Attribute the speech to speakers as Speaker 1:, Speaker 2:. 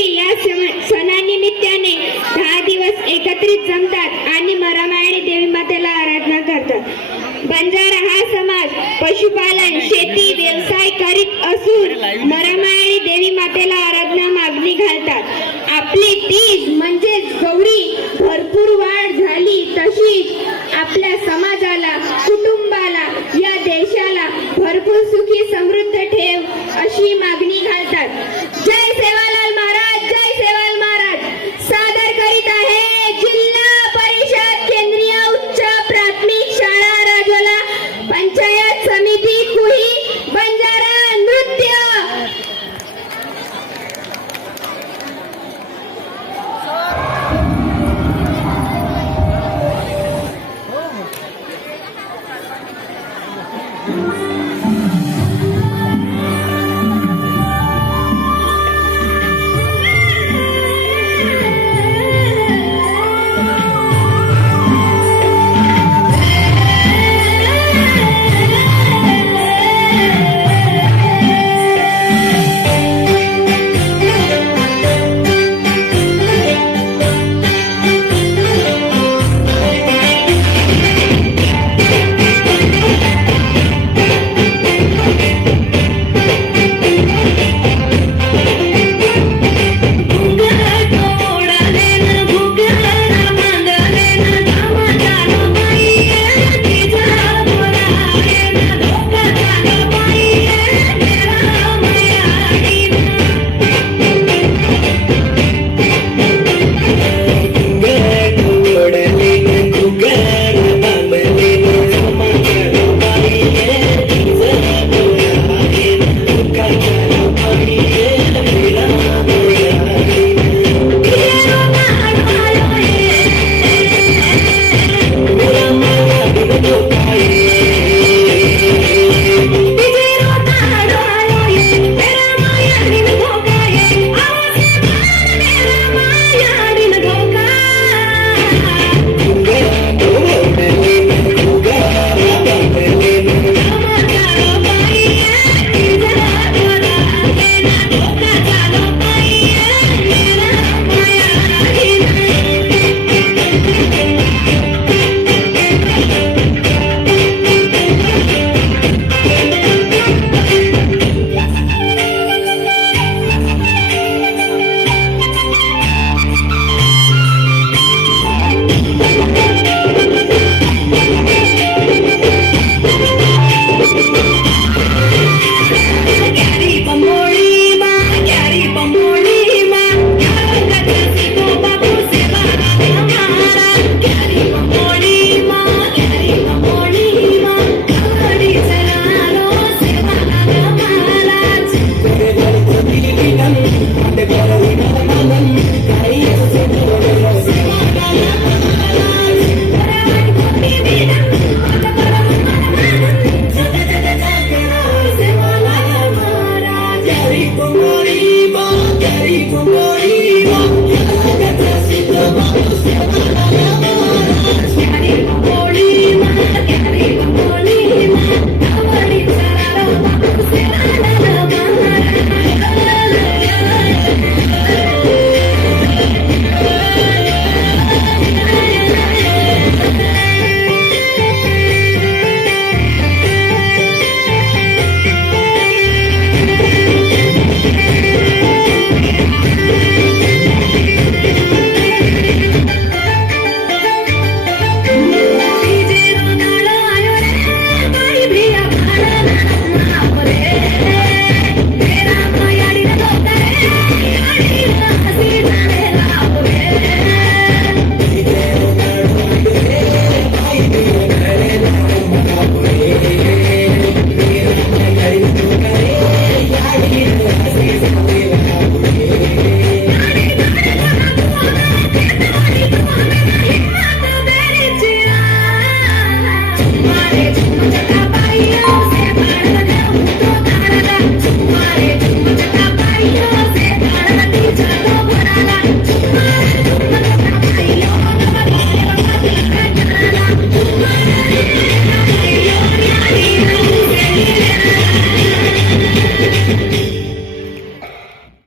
Speaker 1: गौरी या सणानिमित्ताने दहा दिवस एकत्रित जमतात आणि मरामायणी देवी मातेला आराधना करतात. बंजारा हा समाज पशुपालन शेती व्यवसाय करीत असून मरामायणी देवी मातेला आराधना मागणी घालतात. आपली तीज म्हणजेच गौरी भरपूर वाढ झाली तशीच आपल्या समाजात it.